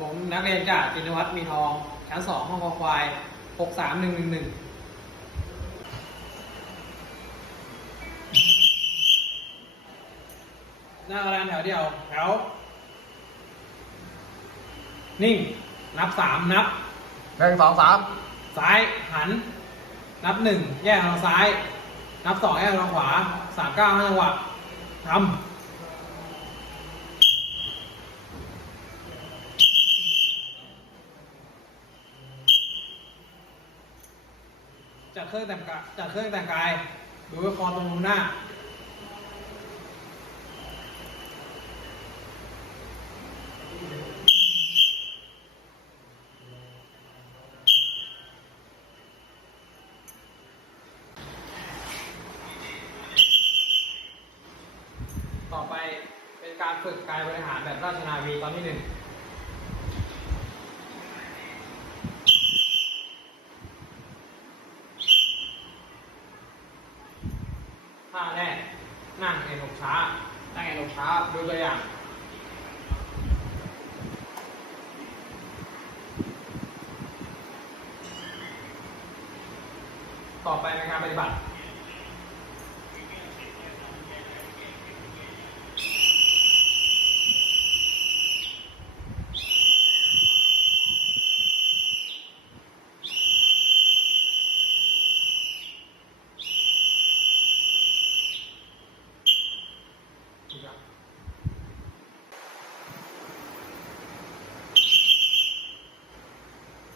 ผมนักเรียนจากจินวัฒน์มีทองชั้น2ห้องคอควาย63111หน้ากระดานแถวเดียวแถวนิ่งนับ3นับ1 2 3ซ้ายหันนับ1แยกทางซ้ายนับ2แยกทางขวา3 9 5จังหวะทำจัดเครื่องแต่งกายดูคอตรงหน้าต่อไปเป็นการฝึกกายบริหารแบบราชนาวีตอนที่1ท่าแรกนั่งเอ็นอกช้าดูตัวอย่างต่อไปในการปฏิบัติ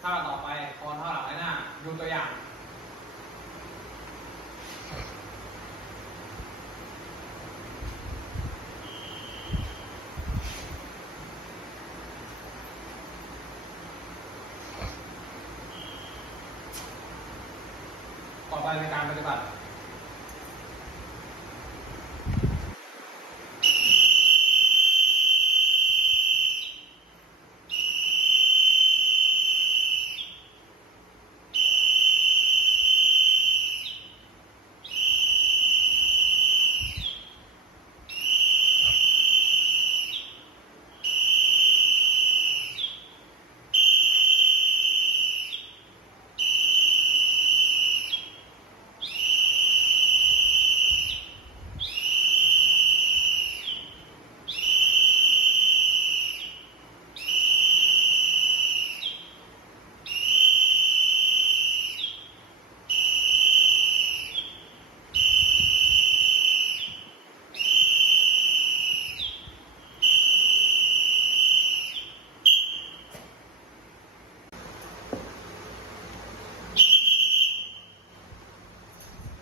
ท่าต่อไปคอนท่าหลังและหน้าดูตัวอย่างต่อไปในการปฏิบัติ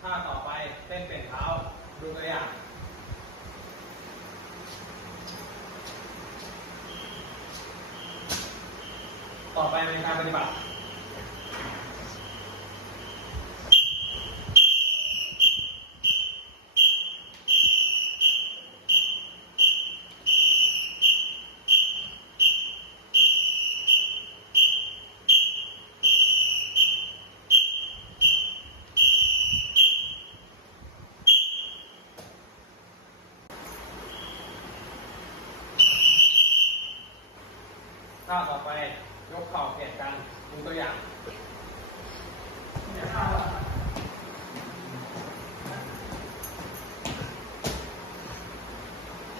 ท่าต่อไปเต้นเปลี่ยนเท้าดูตัวอย่างต่อไปในการปฏิบัติท่าต่อไปยกเข่าเปลี่ยนกันดูตัวอย่าง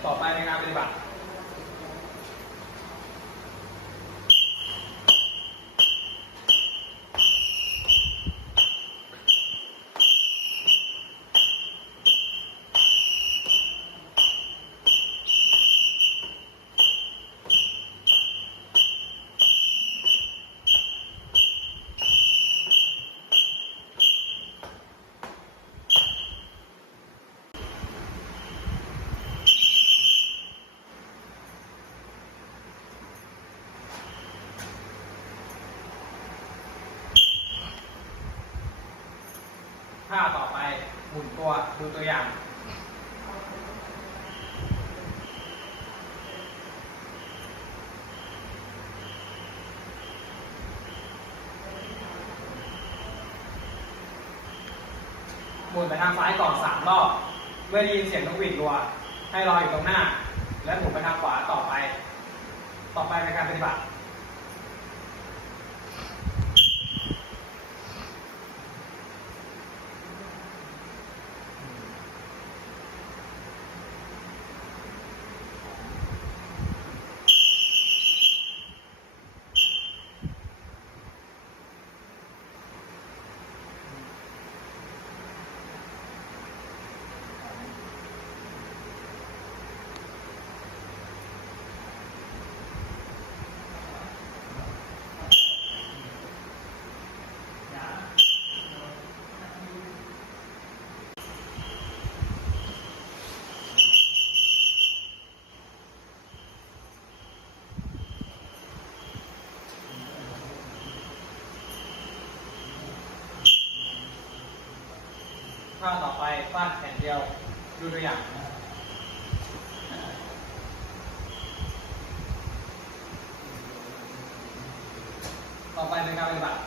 ต่อไปในการปฏิบัติท่าต่อไปหมุนตัวดูตัวอย่างหมุนไปทางซ้ายก่อน3 รอบเมื่อได้ยินเสียงนกหวีดรัวให้รออยู่ตรงหน้าและหมุนไปทางขวาต่อไปในการปฏิบัติ ท่าต่อไปฟาดแขนเดียวดูตัวอย่างต่อไปเป็นการปฏิบัติ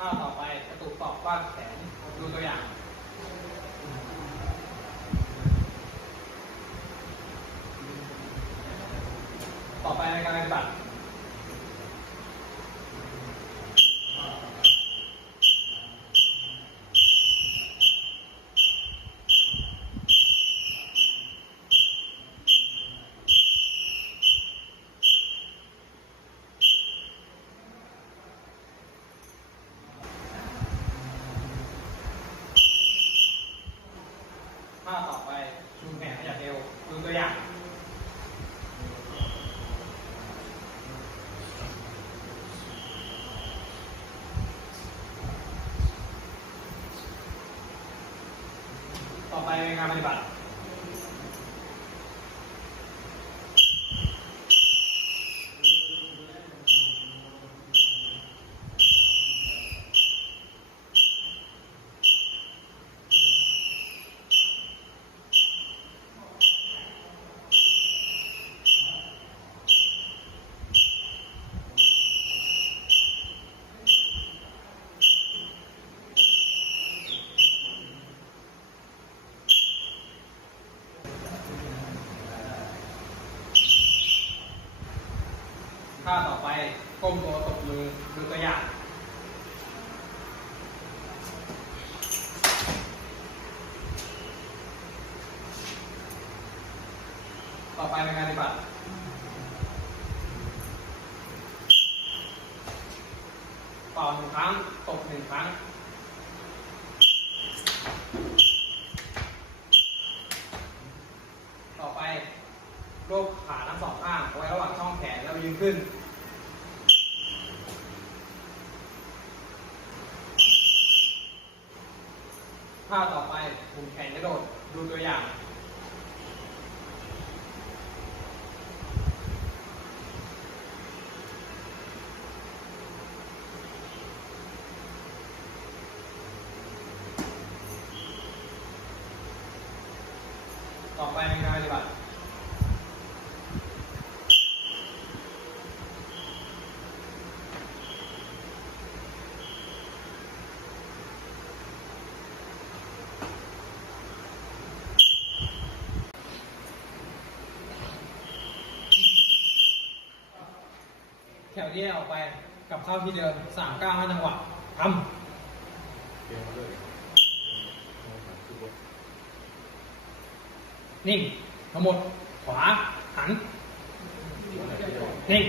ท่าต่อไปกระตุกศอกฟาดแขนดูตัวอย่างต่อไปในการปฏิบัติท่าต่อไปชูแขนขยับเอวดูตัวอย่างต่อไปเป็นการปฏิบัติท่าต่อไปก้มตัวตบมือดูตัวอย่างต่อไปเป็นการปฏิบัติเป่า1 ครั้งตบ1 ครั้งต่อไปโยกขาทั้ง 2 ข้างไว้ระหว่างช่องแขนแล้วยืนขึ้นท่าต่อไปหมุนแขนกระโดดดูตัวอย่างต่อไปเป็นการปฏิบัติแถวที่ออกไปกับเข้าที่เดิม3 9 5 จังหวะทำนิ่งทั้งหมดขวาหันนิ่ง